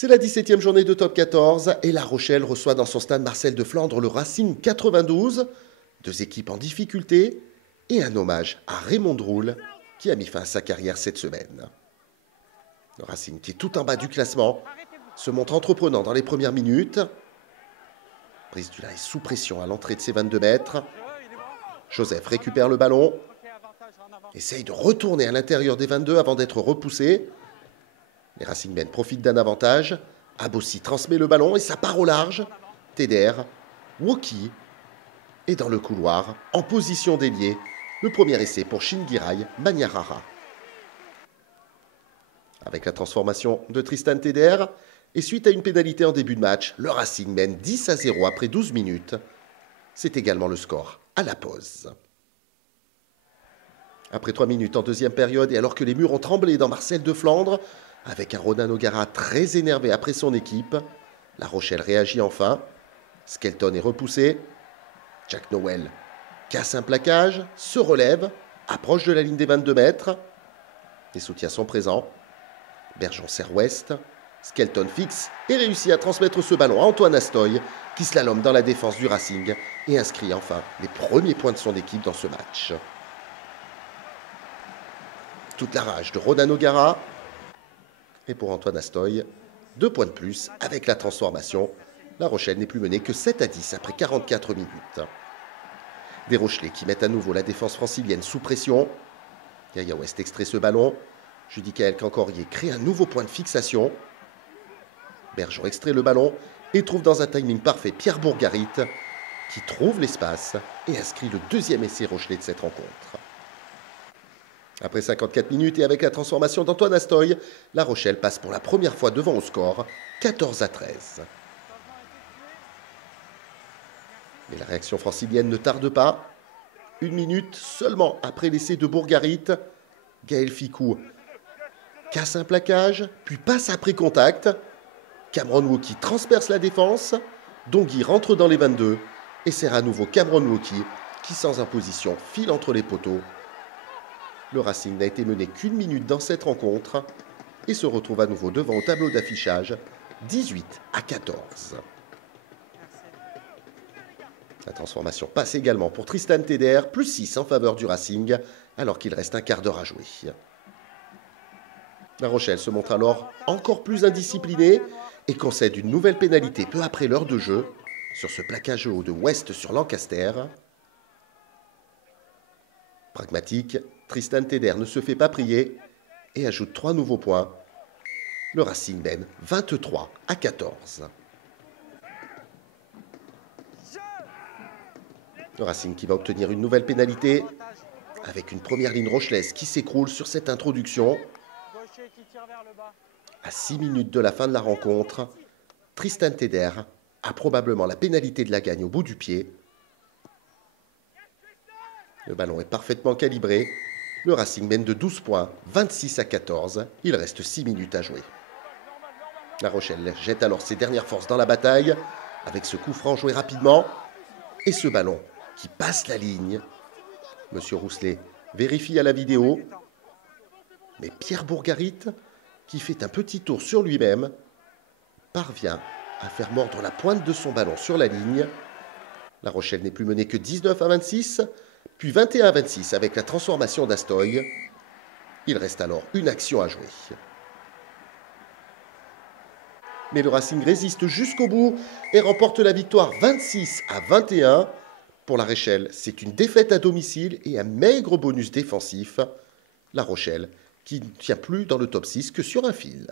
C'est la 17e journée de Top 14 et La Rochelle reçoit dans son stade Marcel de Flandre le Racing 92. Deux équipes en difficulté et un hommage à Raymond Droul qui a mis fin à sa carrière cette semaine. Le Racing, qui est tout en bas du classement, se montre entreprenant dans les premières minutes. Brice Dulin est sous pression à l'entrée de ses 22 mètres. Joseph récupère le ballon, essaye de retourner à l'intérieur des 22 avant d'être repoussé. Les Racingmen profitent d'un avantage. Abossi transmet le ballon et ça part au large. TDR, Woki est dans le couloir, en position d'ailier. Le premier essai pour Shingirai Manyarara. Avec la transformation de Tristan TDR, et suite à une pénalité en début de match, le Racing mène 10-0 après 12 minutes. C'est également le score à la pause. Après 3 minutes en deuxième période, et alors que les murs ont tremblé dans Marcel de Flandre, avec un Ronan O'Gara très énervé après son équipe, La Rochelle réagit enfin. Skelton est repoussé. Jack Nowell casse un plaquage, se relève, approche de la ligne des 22 mètres. Les soutiens sont présents. Bergeon sert ouest. Skelton fixe et réussit à transmettre ce ballon à Antoine Astoy, qui slalome dans la défense du Racing et inscrit enfin les premiers points de son équipe dans ce match. Toute la rage de Ronan O'Gara. Et pour Antoine Astoy, 2 points de plus avec la transformation. La Rochelle n'est plus menée que 7-10 après 44 minutes. Des Rochelais qui mettent à nouveau la défense francilienne sous pression. Yaya West extrait ce ballon. Judicaël Cancorier crée un nouveau point de fixation. Bergeon extrait le ballon et trouve dans un timing parfait Pierre Bourgarit qui trouve l'espace et inscrit le deuxième essai rochelais de cette rencontre. Après 54 minutes et avec la transformation d'Antoine Astoy, La Rochelle passe pour la première fois devant au score, 14-13. Mais la réaction francilienne ne tarde pas. 1 minute seulement après l'essai de Bourgarit, Gaël Ficou casse un plaquage, puis passe après contact. Cameron Woki transperce la défense. Dongui rentre dans les 22 et sert à nouveau Cameron Woki qui, sans imposition, file entre les poteaux. Le Racing n'a été mené qu'1 minute dans cette rencontre et se retrouve à nouveau devant au tableau d'affichage, 18-14. La transformation passe également pour Tristan TDR, plus 6 en faveur du Racing, alors qu'il reste un quart d'heure à jouer. La Rochelle se montre alors encore plus indisciplinée et concède une nouvelle pénalité peu après l'heure de jeu sur ce plaquage haut de West sur Lancaster. Pragmatique, Tristan TDR ne se fait pas prier et ajoute 3 nouveaux points. Le Racing mène 23-14. Le Racing qui va obtenir une nouvelle pénalité avec une première ligne rochelaise qui s'écroule sur cette introduction. À 6 minutes de la fin de la rencontre, Tristan TDR a probablement la pénalité de la gagne au bout du pied. Le ballon est parfaitement calibré. Le Racing mène de 12 points, 26-14. Il reste 6 minutes à jouer. La Rochelle jette alors ses dernières forces dans la bataille avec ce coup franc joué rapidement et ce ballon qui passe la ligne. Monsieur Rousselet vérifie à la vidéo. Mais Pierre Bourgarit, qui fait un petit tour sur lui-même, parvient à faire mordre la pointe de son ballon sur la ligne. La Rochelle n'est plus menée que 19-26, puis 21-26 avec la transformation d'Astoy. Il reste alors une action à jouer. Mais le Racing résiste jusqu'au bout et remporte la victoire 26-21. Pour La Rochelle, c'est une défaite à domicile et un maigre bonus défensif. La Rochelle qui ne tient plus dans le top 6 que sur un fil.